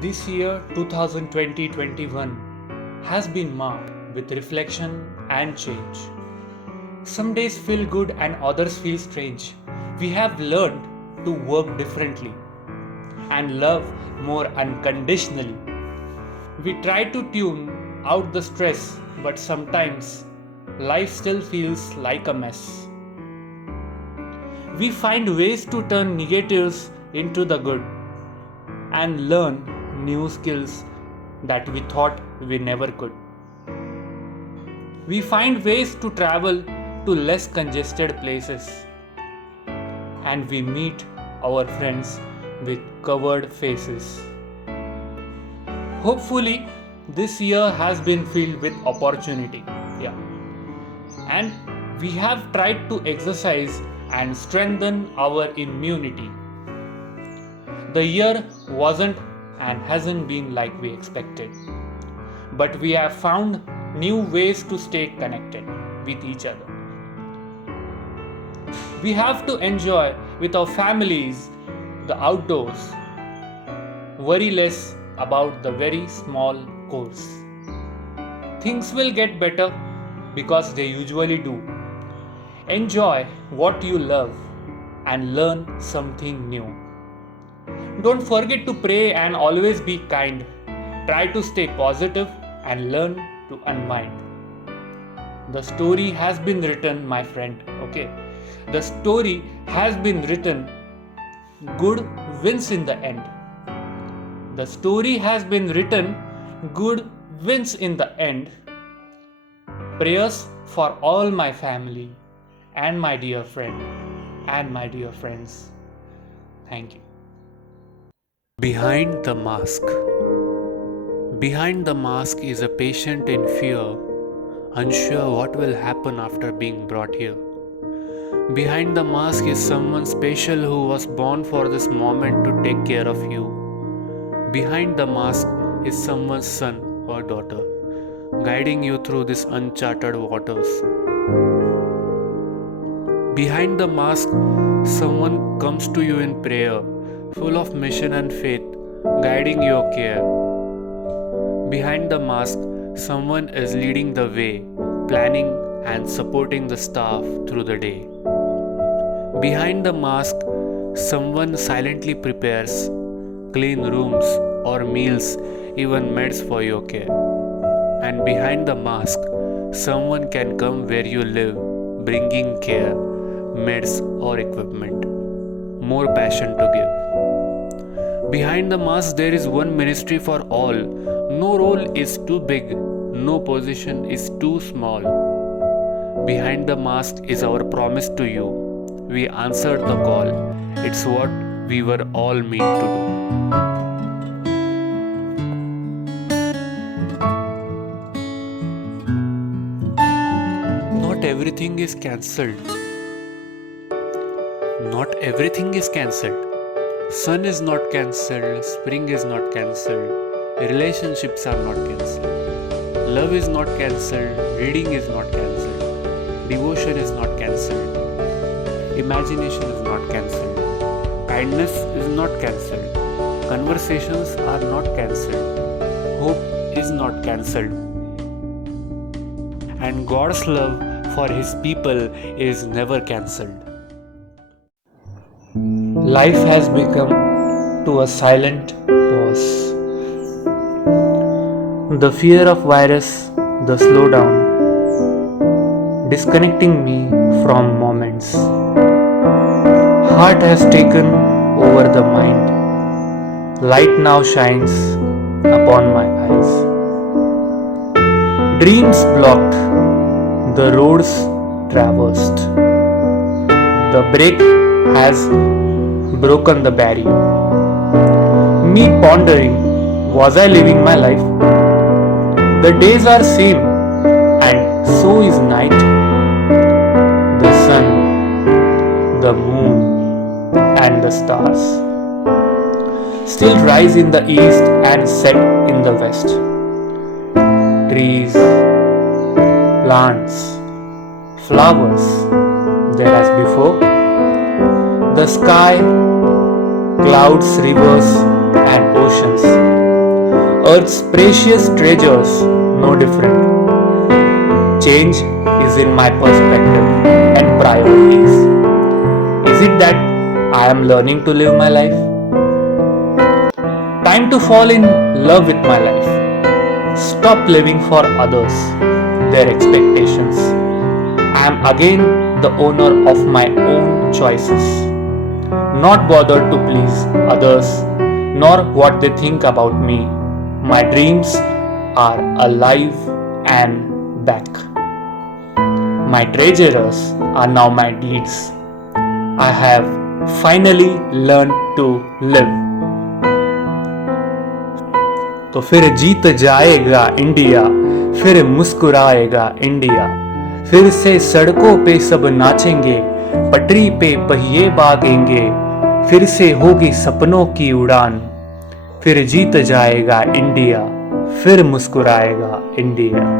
This year 2020-21 has been marked with reflection and change. Some days feel good and others feel strange. We have learned to work differently and love more unconditionally. We try to tune out the stress, but sometimes life still feels like a mess. We find ways to turn negatives into the good and learn new skills that we thought we never could. We find ways to travel to less congested places and we meet our friends with covered faces. Hopefully, this year has been filled with opportunity. Yeah. And we have tried to exercise and strengthen our immunity. The year wasn't and hasn't been like we expected, but we have found new ways to stay connected with each other. We have to enjoy with our families the outdoors, worry less about the very small goals. Things will get better because they usually do. Enjoy what you love and learn something new. Don't forget to pray and always be kind. Try to stay positive and learn to unwind. The story has been written, my friend. Okay. The story has been written. Good wins in the end. The story has been written. Good wins in the end. Prayers for all my family and my dear friend and my dear friends. Thank you. Behind the mask. Behind the mask is a patient in fear, unsure what will happen after being brought here. Behind the mask is someone special who was born for this moment to take care of you. Behind the mask is someone's son or daughter, guiding you through these uncharted waters. Behind the mask, someone comes to you in prayer, full of mission and faith, guiding your care. Behind the mask, someone is leading the way, planning and supporting the staff through the day. Behind the mask, someone silently prepares, clean rooms or meals, even meds for your care. And behind the mask, someone can come where you live, bringing care, meds or equipment, more passion to give. Behind the mask, there is one ministry for all. No role is too big, no position is too small. Behind the mask is our promise to you. We answered the call. It's what we were all meant to do. Not everything is cancelled. Not everything is cancelled. Sun is not cancelled, spring is not cancelled, relationships are not cancelled, love is not cancelled, reading is not cancelled, devotion is not cancelled, imagination is not cancelled, kindness is not cancelled, conversations are not cancelled, hope is not cancelled, and God's love for His people is never cancelled. Life has become to a silent pause. The fear of virus, the slowdown, disconnecting me from moments. Heart has taken over the mind. Light now shines upon my eyes. Dreams blocked, the roads traversed. The break has broken the barrier. Me pondering, was I living my life? The days are same and so is night. The sun, the moon and the stars still rise in the east and set in the west. Trees, plants, flowers, there as before. The sky, clouds, rivers and oceans earth's precious treasures no different. Change is in my perspective and priorities. Is it that I am learning to live my life? Time to fall in love with my life. Stop living for others, their expectations. I am again the owner of my own choices. Not bothered to please others, nor what they think about me. My dreams are alive and back. My treasures are now my deeds. I have finally learned to live. तो फिर जीत जाएगा India, फिर मुस्कुराएगा India, फिर से सड़कों पे सब नाचेंगे, पटरी पे पहिए भागेंगे, फिर से होगी सपनों की उड़ान, फिर जीत जाएगा इंडिया, फिर मुस्कुराएगा इंडिया।